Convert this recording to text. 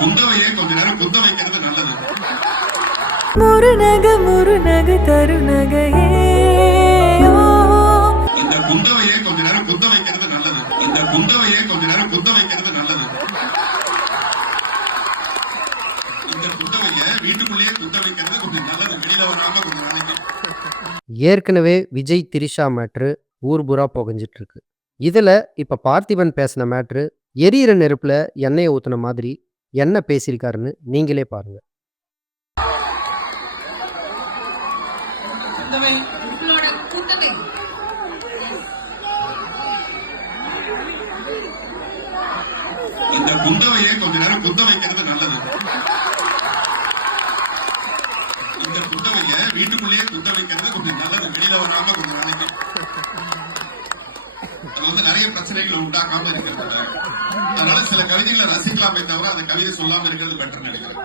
குந்தவையை கொஞ்ச நேரம் குந்த வைக்கிறது நல்லது. முருநக தருநகையே இந்த குந்தவையை கொஞ்ச நேரம் குந்த வைக்கிறது நல்லது. இந்த குந்தவையை கொஞ்ச நேரம் குந்த வைக்கிறது நல்லது. இந்த குந்தவைய வீட்டுக்குள்ளேயே குந்த வைக்கிறது கொஞ்சம் நல்லது. வெளியில வராம கொஞ்சம் நாளைக்கு. ஏற்கனவே விஜய் திரிஷா மேட்ரு ஊர் பூரா புகஞ்சிட்டு இருக்கு. இதுல இப்ப பார்த்திபன் பேசின மேட்ரு எரியிற நெருப்புல எண்ணெயை ஊத்துன மாதிரி என்ன பேசியிருக்காருன்னு நீங்களே பாருங்க. இந்த குந்தவையை கொஞ்ச நேரம் குந்த வைக்கிறது நல்லது. இந்த குந்தவைய வீட்டுக்குள்ளேயே குந்த வைக்கிறது கொஞ்சம் நல்லது. வெளியில வராம கொஞ்சம் நாளைக்கு. அது நிறைய பிரச்சனைகளை உண்டாக்காம இருக்கிறது. அதனால சில கவிதைகளை ரசிக்கலாமே தவிர அந்த கவிதை சொல்லாம இருக்கிறது பெட்டர் நினைக்கிறேன்.